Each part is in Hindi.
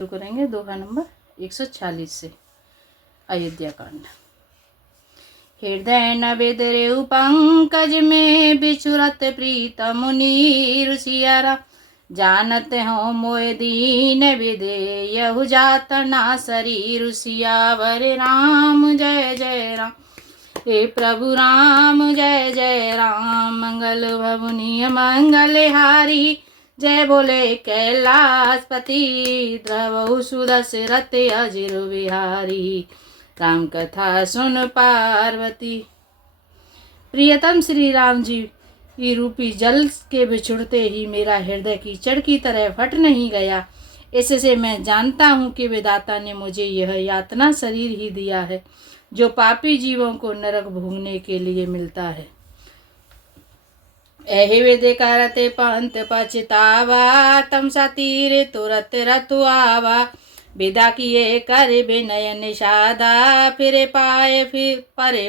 शुरू करेंगे दोहा नंबर 146 से। अयोध्या कांड। हृदय नवेद रेउ पंकज में बिछुरत प्रीत मुनि ऋषियरा, जानत हो मोय दीन विदेयहु जात ना शरीर सियावर राम जय जय राम। हे प्रभु राम जय जय राम। मंगल भवनीय मंगल हारी, जय बोले कैलाशपति। द्रवहु सुदशरथ अजिर बिहारी, राम कथा सुन पार्वती। प्रियतम श्री राम जी की रूपी जल के बिछुड़ते ही मेरा हृदय कीचड़ की तरह फट नहीं गया। इससे मैं जानता हूँ कि विधाता ने मुझे यह यातना शरीर ही दिया है, जो पापी जीवों को नरक भोगने के लिए मिलता है। एहि विधि करते पंत पछतावा, तम सा तीर तुरत रतु आवा। विदा किए कर विनय निषादा, फिर पाए फिर परे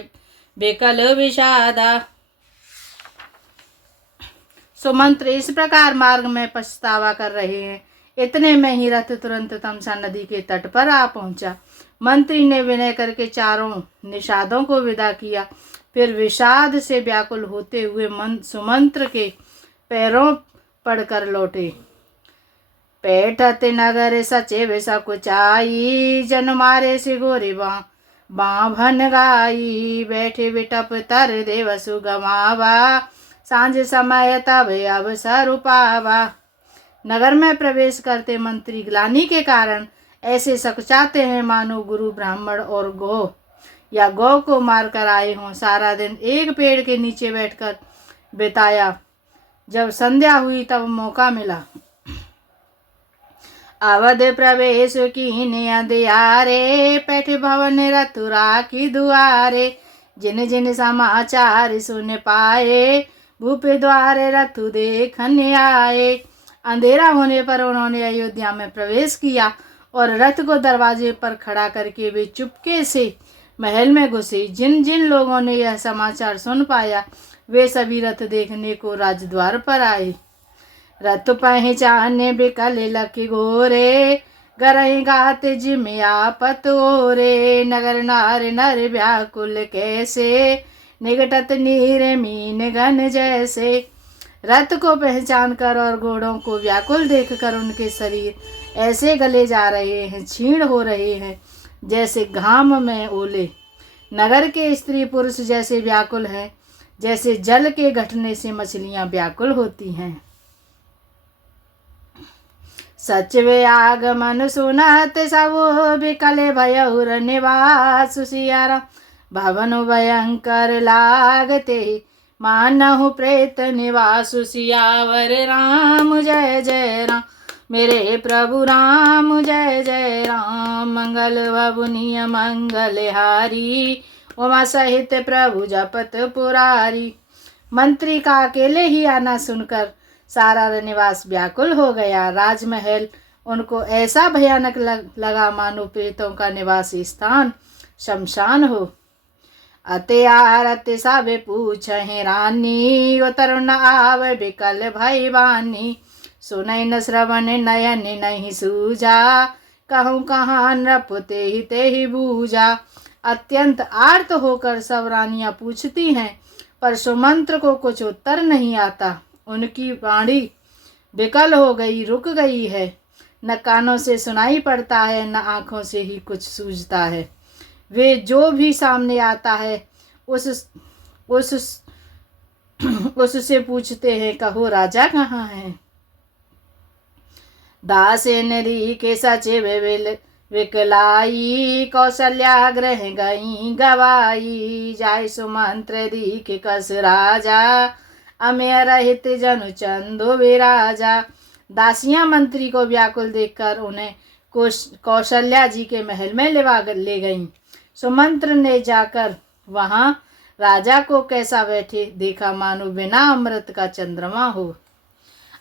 विकल विषादा। सुमंत्र इस प्रकार मार्ग में पछतावा कर रहे हैं। इतने में ही रथ तुरंत तमसा नदी के तट पर आ पहुंचा। मंत्री ने विनय करके चारों निषादों को विदा किया, फिर विषाद से व्याकुल होते हुए सुमंत्र के पैरों पड़कर लौटे। पैठत नगर सचिव सकुचाई, जन मारे सिगोरे बाभन गाई। बैठे बिटप तर देवसु गमावा, सांझ समय तब अवसर पावा। नगर में प्रवेश करते मंत्री ग्लानि के कारण ऐसे सकुचाते हैं मानो गुरु ब्राह्मण और गौ या गौ को मार कर आए हों। सारा दिन एक पेड़ के नीचे बैठकर बिताया। जब संध्या हुई तब मौका मिला। अवध प्रवेश कीन्हे अंधियारे, पैठ भवन रतुरा की दुआरे। जिन जिन समाचार सुन पाए, भूपे द्वारे रथु देखन आए। अंधेरा होने पर उन्होंने अयोध्या में प्रवेश किया और रथ को दरवाजे पर खड़ा करके वे चुपके से महल में घुसे। जिन जिन लोगों ने यह समाचार सुन पाया, वे सभी रथ देखने को राजद्वार पर आए। रथ पहचाने बिकल लकी घोरे, गरहि गात जिमि आपत ओरे। नगर नार नर व्याकुल कैसे, निगटत नीर मीन गन जैसे। रथ को पहचान कर और घोड़ों को व्याकुल देखकर उनके शरीर ऐसे गले जा रहे हैं, क्षीण हो रहे हैं, जैसे घाम में ओले। नगर के स्त्री पुरुष जैसे व्याकुल हैं, जैसे जल के घटने से मछलियां व्याकुल होती हैं। सचिव आगमन सुनत सब बिकले भयउर निवास सियारा। भवन भयंकर लागते, मानहु प्रेत निवास सियावर राम जय जय राम। मेरे प्रभु राम जय जय राम। मंगल भवनीय मंगल हारी, उमा सहित प्रभु जपत पुरारी। मंत्री का अकेले ही आना सुनकर सारा निवास व्याकुल हो गया। राजमहल उनको ऐसा भयानक लगा मानो प्रेतों का निवास स्थान शमशान हो। अते आरत सबे पूछहि रानी, उतर न आव बिकल भई बानी। सुनई न श्रवण नयन नहीं सूझा, कहूँ कहाँ नृपते ही ते ही बूझा। अत्यंत आर्त होकर सब रानियां पूछती हैं, पर सुमंत्र को कुछ उत्तर नहीं आता। उनकी वाणी विकल हो गई, रुक गई है। न कानों से सुनाई पड़ता है, न आँखों से ही कुछ सूझता है। वे जो भी सामने आता है उससे पूछते हैं, कहो राजा कहाँ है। दासे नरी के सचिव विकलाई, कौशल्या ग्रह गई गवाई। जाय सुमंत्र दी के कस राजा, अमेय रहित जनु चंदो विराजा। दासियां मंत्री को व्याकुल देखकर उन्हें कौशल्या जी के महल में ले गईं। सुमंत्र ने जाकर वहां राजा को कैसा बैठे देखा, मानो बिना अमृत का चंद्रमा हो।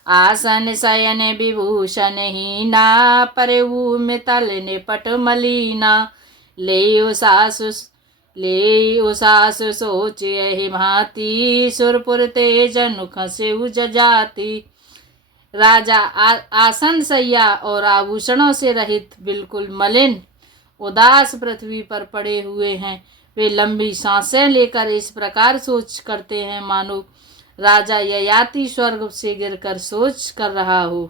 आसन शयन विभूषण हीना, परऊ में तल निपट मलीना। ले सास सोच यही भांति, सुरपुर तेजनु खसे जजाति। राजा आसन सैया और आभूषणों से रहित बिल्कुल मलिन उदास पृथ्वी पर पड़े हुए हैं। वे लंबी सांसें लेकर इस प्रकार सोच करते हैं मानो राजा ययाति स्वर्ग से गिरकर सोच कर रहा हो।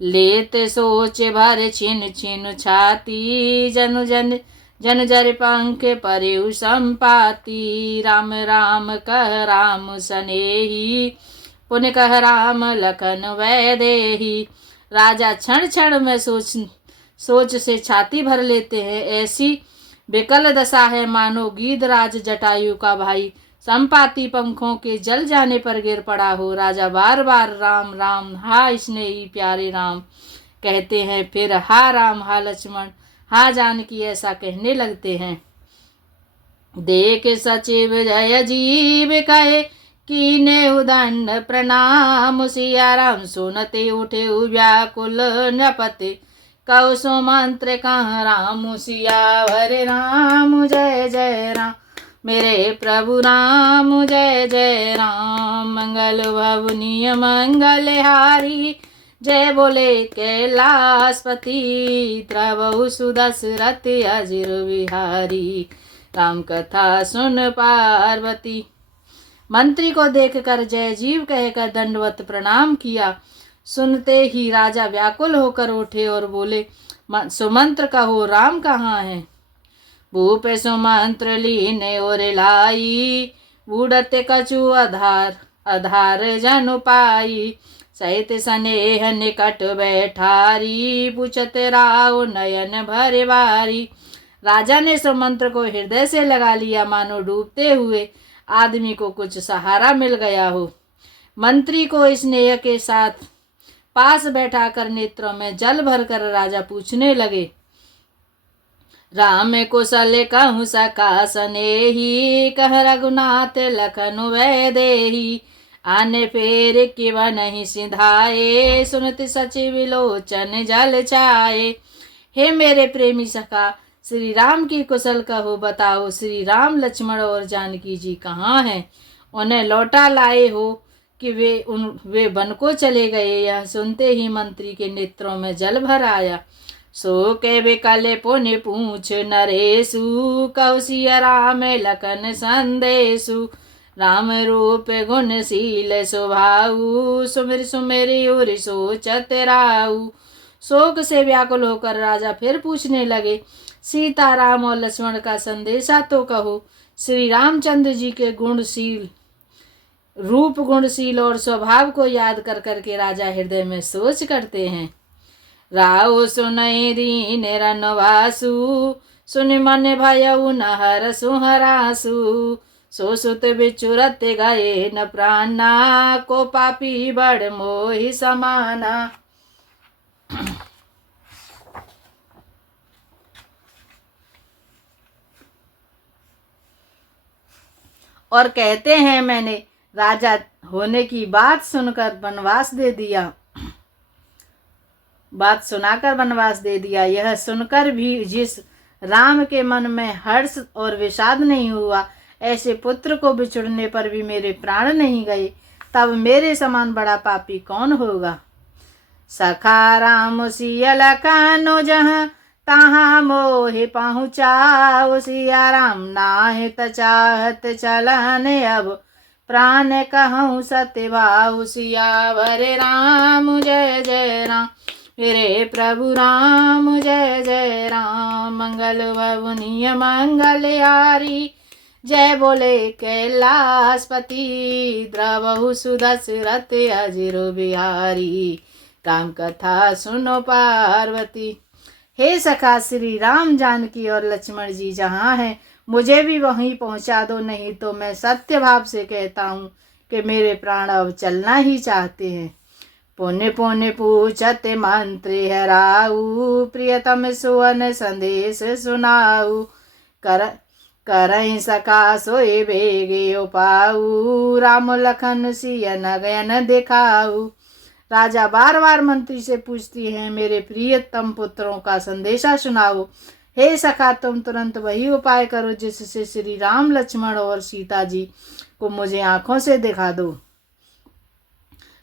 लेते सोच भर छिन छिन छाती, जनु जन जन जर पंख परेउ संपाति। राम राम कह राम सनेही, पुन कह राम लखन वैदेही। राजा क्षण क्षण में सोच से छाती भर लेते हैं। ऐसी विकल दशा है मानो गीधराज जटायु का भाई संपाति पंखों के जल जाने पर गिर पड़ा हो। राजा बार बार राम राम हा स्नेही प्यारे राम कहते हैं, फिर हा राम हा लक्ष्मण हा जानकी ऐसा कहने लगते हैं। देख सचिव जय जीव कहे कीने उदंड प्रणाम। सिया राम सुनते उठे व्याकुल नपते, कौ सो मंत्र कहाँ राम। सियावर राम जय जय राम, मेरे प्रभु राम जय जय राम। मंगल भवनीय मंगलहारी, जय बोले कैलाशपति। त्रवहु सुदशरथ अजिर बिहारी, राम कथा सुन पार्वती। मंत्री को देखकर जय जीव कहकर दंडवत प्रणाम किया। सुनते ही राजा व्याकुल होकर उठे और बोले, सुमंत्र कहो राम कहाँ है। भूप सुमंत्र लीने और लाई, बूढ़ते कछु आधार आधार जन पाई। सहित स्नेह निकट बैठारी, पूछत राव नयन भरे बारी। राजा ने सुमंत्र को हृदय से लगा लिया मानो डूबते हुए आदमी को कुछ सहारा मिल गया हो। मंत्री को स्नेह के साथ पास बैठाकर नेत्रों में जल भरकर राजा पूछने लगे, राम कुशल कहूँ सका सनेही। कह रघुनाथ लखन वैदेही, आने फेर किव नहीं सिधाए। सुनत सचिव विलोचन जल छाए। हे मेरे प्रेमी सखा श्री राम की कुशल कहो बताओ, श्री राम लक्ष्मण और जानकी जी कहाँ हैं। उन्हें लौटा लाए हो कि वे वन को चले गए। यह सुनते ही मंत्री के नेत्रों में जल भर आया। सो के विकल पुण्य पूछ नरेशु, कौशिया राम लखन संदेशु। राम रूप गुणशील स्वभाव, सुमिर सुमिर उर सोचत राऊ। शोक से व्याकुल होकर राजा फिर पूछने लगे, सीता राम और लक्ष्मण का संदेशा तो कहो। श्री रामचंद्र जी के गुणशील रूप गुणशील और स्वभाव को याद कर करके राजा हृदय में सोच करते हैं। राव सुनई दीन रनवासु, सुन मन भयउ नहर सुहरासु। सो सुत बिचुरत गए न प्राणा, को पापी बड़ मोहि समाना। और कहते हैं मैंने राजा होने की बात सुनकर वनवास दे दिया, बात सुनाकर वनवास दे दिया। यह सुनकर भी जिस राम के मन में हर्ष और विषाद नहीं हुआ, ऐसे पुत्र को बिछुड़ने पर भी मेरे प्राण नहीं गए, तब मेरे समान बड़ा पापी कौन होगा। सखा राम सिया लखनो जहाँ, तहाँ मोहि पहुँचाओ। सिया राम नाहि त चाहत चलन, अब प्राण कहूँ सत्यभाऊ। सियावर राम जय जय राम, मेरे प्रभु राम जय जय राम। मंगल भवनीय मंगलहारी, जय बोले कैलाशपति। द्रवहु सुदशरथ अजिर बिहारी, राम कथा सुनो पार्वती। हे सखा श्री राम जानकी और लक्ष्मण जी जहाँ हैं, मुझे भी वहीं पहुँचा दो, नहीं तो मैं सत्य भाव से कहता हूँ कि मेरे प्राण अब चलना ही चाहते हैं। पुण्य पुण्य पूछत मंत्री हराऊ, प्रियतम सुवन संदेश सुनाऊ। करहि सका सोए बेगे उपाऊ, राम लखन सिय नगन दिखाऊ। राजा बार बार मंत्री से पूछती हैं, मेरे प्रियतम पुत्रों का संदेशा सुनाओ। हे सखा तुम तुरंत वही उपाय करो जिससे श्री राम लक्ष्मण और सीता जी को मुझे आंखों से दिखा दो।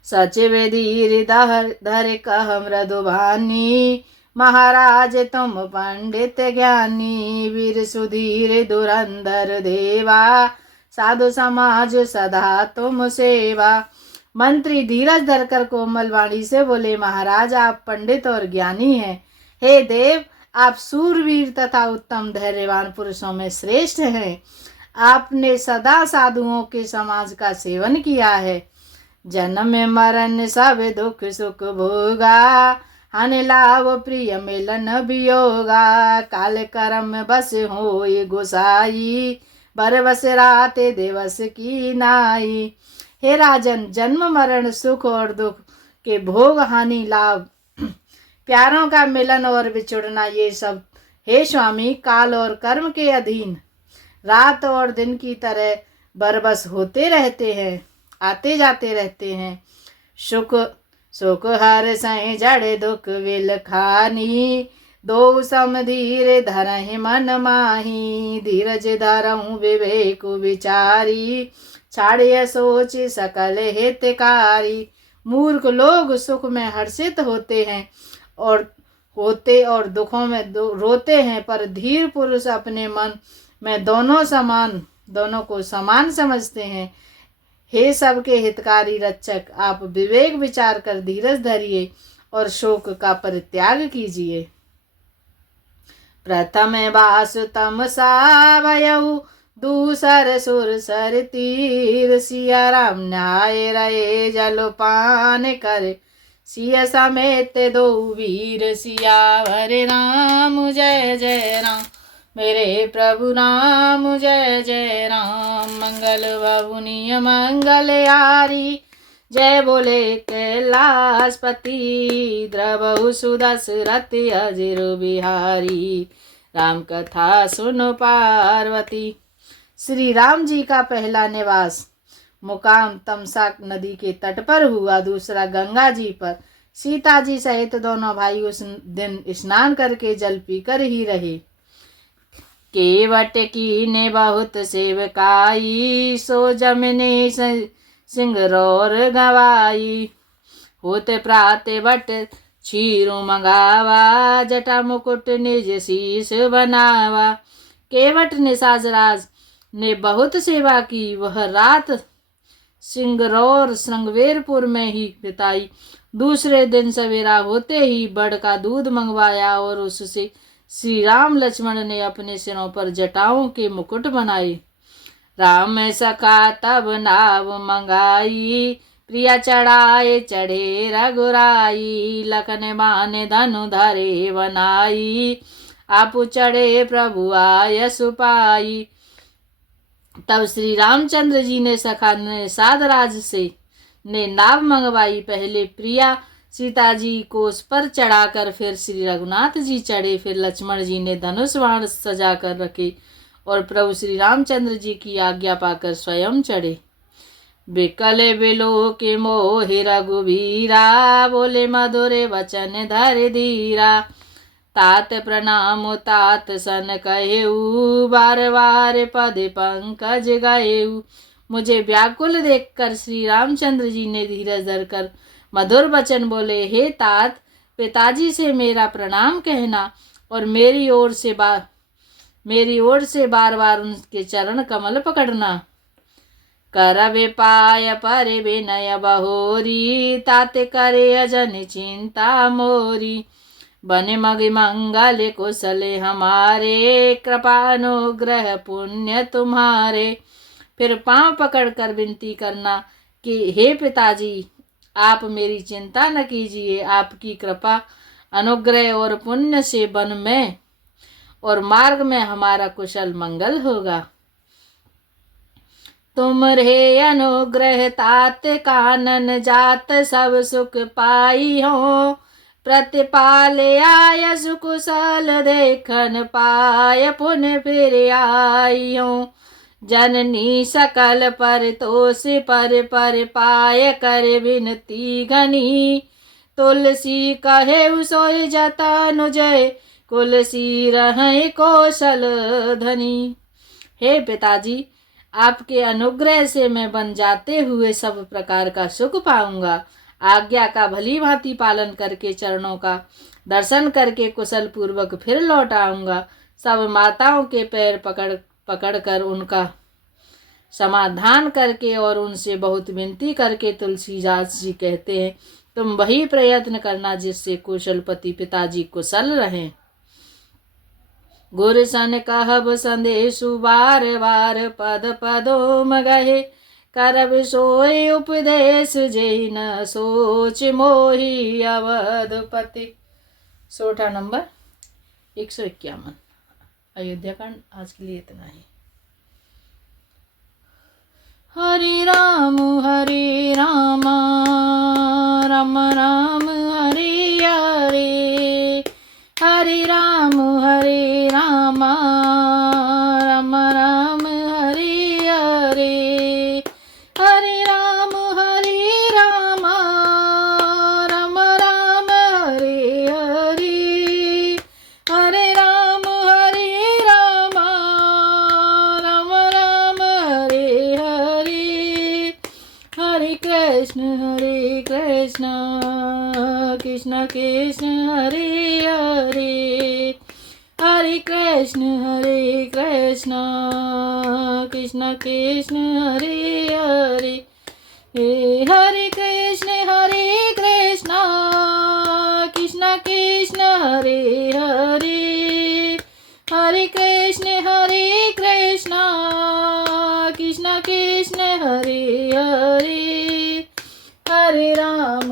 सचिव धीर धर कह मृदुबानी, महाराज तुम पंडित ज्ञानी। वीर सुधीर धुरंधर देवा, साधु समाज सदा तुम सेवा। मंत्री धीरज धरकर कोमल वाणी से बोले, महाराज आप पंडित और ज्ञानी हैं। हे देव, आप सूरवीर तथा उत्तम धैर्यवान पुरुषों में श्रेष्ठ हैं। आपने सदा साधुओं के समाज का सेवन किया है। जन्म मरण सब दुख सुख भोगा, हन लाभ प्रिय मिलन वियोगा। काल कर्म बस होय गोसाई, बरबस राते दिवस की नाई। हे राजन, जन्म मरण सुख और दुख के भोग, हानि लाभ, प्यारों का मिलन और बिछुड़ना, ये सब हे स्वामी काल और कर्म के अधीन रात और दिन की तरह बरबस होते रहते हैं, आते जाते रहते हैं। सुख सुख हर सह जड़ दुख विल खानी, दो सम धीर धरहि मन माही। धीरज धरहु विवेक विचारी, छाड़िय सोच सकल हितकारी। मूर्ख लोग सुख में हर्षित होते हैं और दुखों में रोते हैं, पर धीर पुरुष अपने मन में दोनों को समान समझते हैं। हे सबके हितकारी रक्षक, आप विवेक विचार कर धीरज धरिए और शोक का परित्याग कीजिए। प्रथम बासु तमसा भयउ, दूसर सुर सर तीर। सिया राम न्याय रहे जलपान कर, सिया समेत दो वीर। सियावर राम जय जय राम, मेरे प्रभु राम जय जय राम। मंगल भवनीय मंगल यारी, जय बोले कैलाशपति। द्रवहु सुदशरथ अजिर बिहारी, राम कथा सुनो पार्वती। श्री राम जी का पहला निवास मुकाम तमसा नदी के तट पर हुआ, दूसरा गंगा जी पर। सीता जी सहित दोनों भाई उस दिन स्नान करके जल पीकर ही रहे। केवट की ने बहुत सेवकाई, सो जमने सिंगरौर गवाई। होते प्राते बट क्षीरु मंगावा, जटा मुकुट निज शीश बनावा। केवट निशाचराज ने बहुत सेवा की, वह रात सिंगरौर श्रृंगवेरपुर में ही बिताई। दूसरे दिन सवेरा होते ही बड़ का दूध मंगवाया और उससे श्री राम लक्ष्मण ने अपने सिरों पर जटाओं के मुकुट बनाए। राम सखा तब नाव मंगाई, प्रिया चढ़ाए चढ़े रघुराई। लखन माने धनु धरे बनाई, आपु चढ़े प्रभु आय सुपाई। तब श्री रामचंद्र जी ने सखा साधराज से ने नाव मंगवाई। पहले प्रिया सीता जी को उस पर चढ़ाकर फिर श्री रघुनाथ जी चढ़े, फिर लक्ष्मण जी ने धनुष बाण सजा कर रखे और प्रभु श्री रामचंद्र जी की आज्ञा पाकर स्वयं चढ़े। बिकल बिलो के मोहि रघुवीरा, बोले मधुर वचन धर धीरा। तात प्रणाम तात सन कहेऊ, बार बार पद पंकज गएऊ। मुझे व्याकुल देखकर श्री रामचंद्र जी ने धीरज धरकर मधुर वचन बोले, हे तात, पिताजी से मेरा प्रणाम कहना और मेरी ओर से बार बार उनके चरण कमल पकड़ना। करबे पाय पर विनय बहोरी, तात करे अजन चिंता मोरी। बने मग मंगल कुशल हमारे, कृपानुग्रह पुण्य तुम्हारे। फिर पांव पकड़कर विनती करना कि हे पिताजी, आप मेरी चिंता न कीजिए। आपकी कृपा अनुग्रह और पुण्य से वन में और मार्ग में हमारा कुशल मंगल होगा। तुम रे अनुग्रह तात कानन जात, सब सुख पाई हो। प्रतिपाल आय सुकुशल देखन पाय, पुन फिर आई हो। जननी सकल पर तोष पर पाय, कर विनती घनी। तुलसी कहे सोय जतन जय, कुलसी रहे कौशल धनी। हे पिताजी, आपके अनुग्रह से मैं बन जाते हुए सब प्रकार का सुख पाऊंगा। आज्ञा का भली भांति पालन करके चरणों का दर्शन करके कुशल पूर्वक फिर लौट आऊंगा। सब माताओं के पैर पकड़ पकड़ कर उनका समाधान करके और उनसे बहुत विनती करके तुलसीदास जी कहते हैं, तुम वही प्रयत्न करना जिससे कुशलपति पिताजी कुशल रहें। गुर सन कहब संदेशु बार बार पद पदोम गहे, करब सोय उपदेश जेहि न सोच मोहि अवधपति। सोठा नंबर 151। अयोध्या कांड आज के लिए इतना ही। हरे राम राम राम हरे हरे, हरे राम राम राम हरे हरे, हरे राम राम राम हरे हरे, हरे राम राम राम हरे हरे। हरे कृष्ण कृष्ण कृष्ण हरे हरे, हरे कृष्ण कृष्ण कृष्ण हरे हरे, हरे कृष्ण कृष्ण कृष्ण हरे हरे, हरे कृष्ण कृष्ण कृष्ण हरे हरे, हरे राम